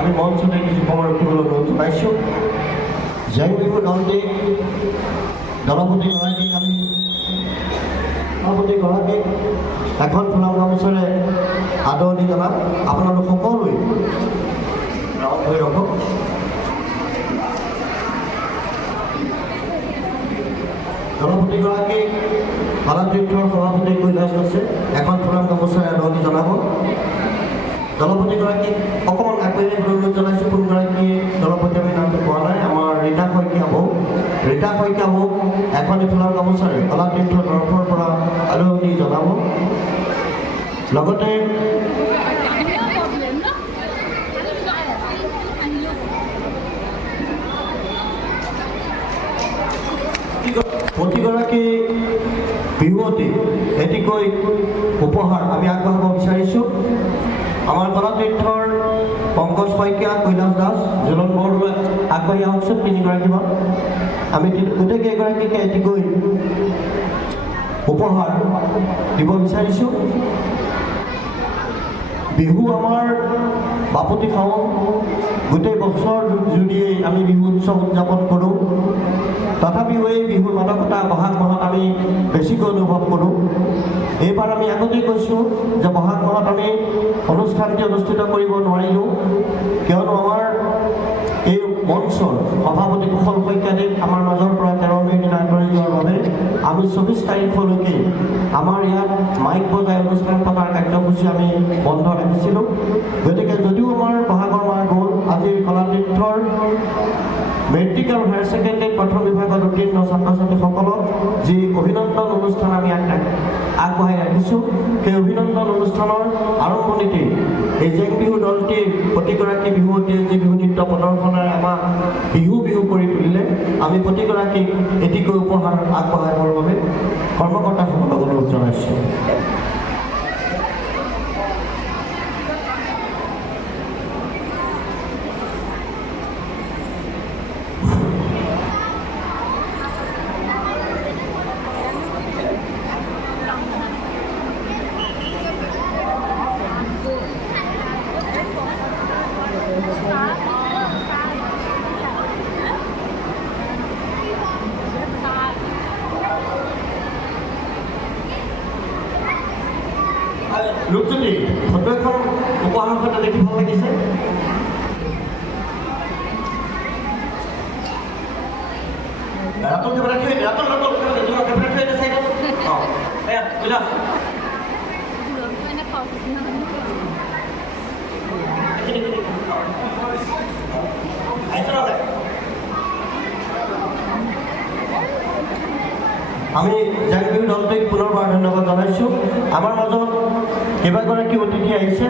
আমি মঞ্চতে কিছু সময় ৰখিবলৈ অনুৰোধ জনাইছোঁ। জেং বিহু দলটি দলপতিগৰাকীক এখন ফুলাম গামোচাৰে আদৰণি জনাম। আপোনালোক সকলোৱে ৰাউণ্ড হৈ ৰ'ব। দলপতিগৰাকীক কলাতীৰ্থৰ সভাপতি কৈলাশ দাসে এখন ফুলাম গামোচাৰে আদৰণি জনাব। দলপতিগৰাকীক অকণমান আগবাঢ়ি অনুৰোধ জনাইছোঁ। কোনগৰাকীয়ে দলপতি আমি নামটো পোৱা নাই। আমাৰ ৰীতা শইকীয়া বৌ এখন ফুলাম গামোচাৰে কলাতীৰ্থৰ তৰফৰ পৰা আদৰণি জনাব। লগতে প্ৰতিগৰাকী বিহুৱতী এটিকৈ উপহাৰ আমি আগবঢ়াব বিচাৰিছোঁ। আমাৰ কলাতীৰ্থৰ পংকজ শইকীয়া, কৈলাশ দাস, জুলন বৰদলৈ আগবাঢ়ি আহকচোন। তিনিগৰাকীমান আমি গোটেইকেইগৰাকীকে এটিকৈ উপহাৰ দিব বিচাৰিছোঁ। বিহু আমাৰ বাপতি খাওঁ, গোটেই বছৰ জুৰিয়েই আমি বিহু উৎসৱ উদযাপন কৰোঁ। তথাপিও এই বিহুৰ মাদকতা বহাগ মাহত আমি বেছিকৈ অনুভৱ কৰোঁ। এইবাৰ আমি আগতেই কৈছোঁ যে বহাগ মাহত আমি অনুষ্ঠানটি অনুষ্ঠিত কৰিব নোৱাৰিলোঁ, কিয়নো আমাৰ এই মঞ্চৰ সভাপতি কুশল শইকীয়াদেৱ আমাৰ মাজৰ পৰা 13 মে' দিনা আঁতৰি যোৱাৰ বাবে আমি 24 তাৰিখলৈকে আমাৰ ইয়াত মাইক বজাই অনুষ্ঠান পতাৰ কাৰ্যসূচী আমি বন্ধ ৰাখিছিলোঁ। গতিকে যদিও আমাৰ বহাগৰ মাহ গ'ল, আজিৰ কলাতীৰ্থৰ মেট্ৰিক আৰু হায়াৰ ছেকেণ্ডেৰী প্ৰথম বিভাগত উত্তীৰ্ণ ছাত্ৰ ছাত্ৰীসকলক যি অভিনন্দন অনুষ্ঠান আমি আগবঢ়াই ৰাখিছোঁ, সেই অভিনন্দন অনুষ্ঠানৰ আৰম্ভণিতে এই জেং বিহু দলটিৰ প্ৰতিগৰাকী বিহুৱতীয়ে যি বিহু নৃত্য প্ৰদৰ্শনেৰে আমাক বিহু কৰি তুলিলে, আমি প্ৰতিগৰাকীক এটিকৈ উপহাৰ আগবঢ়াবৰ বাবে কৰ্মকৰ্তাসকলক অনুৰোধ জনাইছোঁ। ৰূপজ্যোতি, ফটো এখন উপহাৰৰ সৈতে দেখি ভাল লাগিছে। ৰাতল কেমেৰা থৈ ৰাতল কেমেৰা থৈ চাই আমি জেং বিহু দলটোক পুনৰবাৰ ধন্যবাদ জনাইছোঁ। আমাৰ মাজত কেইবাগৰাকী অতিথি আহিছে।